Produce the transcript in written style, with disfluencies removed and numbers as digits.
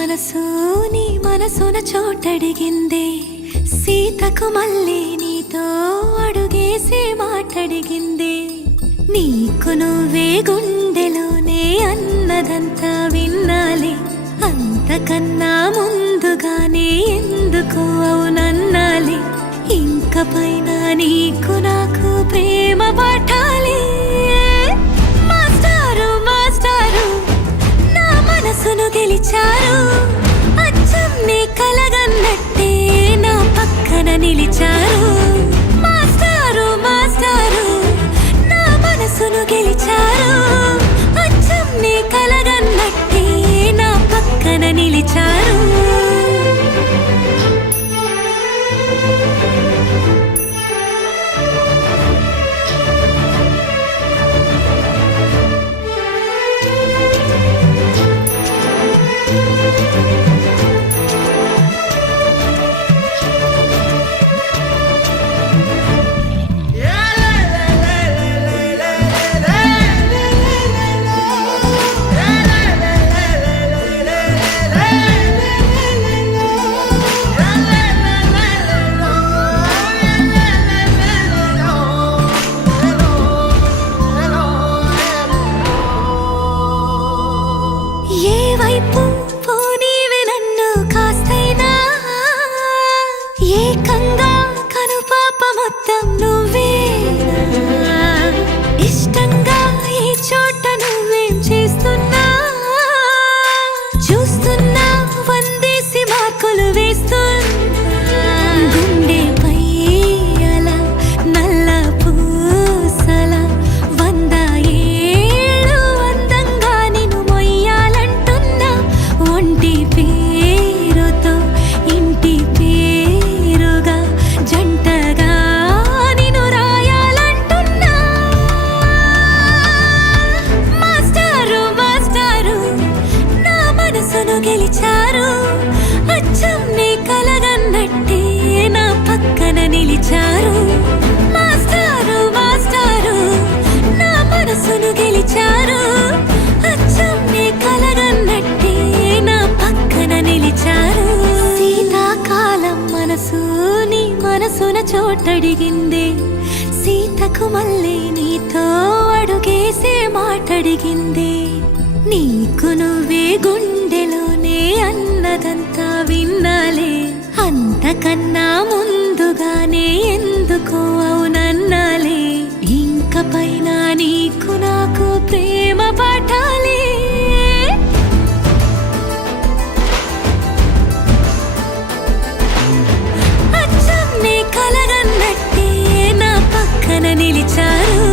మనసు నీ మనసున చోటడిగిందే, సీతకు మళ్ళీ నీతో అడుగేసి మాటడిగిందే. నీకు నువ్వే గుండెలోనే అన్నదంతా విన్నాలే, అంతకన్నా ముందుగానే ఎందుకు అవునన్నాలే. ఇంక పైన నీకు నాకు ప్రేమ పాఠాలే. మాస్టారు మాస్టారు నా మనసును గెలిచారు, అచ్చం నీ కలగన్నట్టే నా పక్కన నిలిచారు. మాస్టారు మాస్టారు నా మనసును గెలిచారు, అచ్చం నీ కలగన్నట్టే నా పక్కన నిలిచారు. ఏకంగా కనుపాప మొత్తం నువ్వేనా, ఇష్టంగా ఈ చోట నువ్వేం చేస్తున్నా, చూస్తున్నా వందేసి మార్కులు వేస్తున్నా. గుండెపై అలా నల్ల పూసల 100 ఏళ్ళు అందంగా నిన్ను మొయ్యాలంటున్నా. ఒంటి పేరుతో ఇంటి పేరుగా జంటగా నిన్ను రాయాలంటున్నా. మాస్టారు మాస్టారు నా మనసును గెలిచారు, అచ్చం నీ కలగన్నట్టే నా పక్కన నిలిచారు. మాస్టారు మాస్టారు నా మనసును గెలిచారు, అచ్చం నీ కలగన్నట్టే నా పక్కన నిలిచారు. శీతాకాలం మనసు నీ మనసున చోటడిగిందే, సీతకు మళ్ళీ నీతో అడుగేసే మాటడిగిందే. నీకు నువ్వే గుండెలోనే అన్నదంతా విన్నాలే, అంతకన్నా ముందుగానే ఎందుకో అవునన్నాలే. ఇంక పైన నీకు నాకు ప్రేమ పాఠాలే. అచ్చం నీ కలగన్నట్టే నా పక్కన నిలిచారు.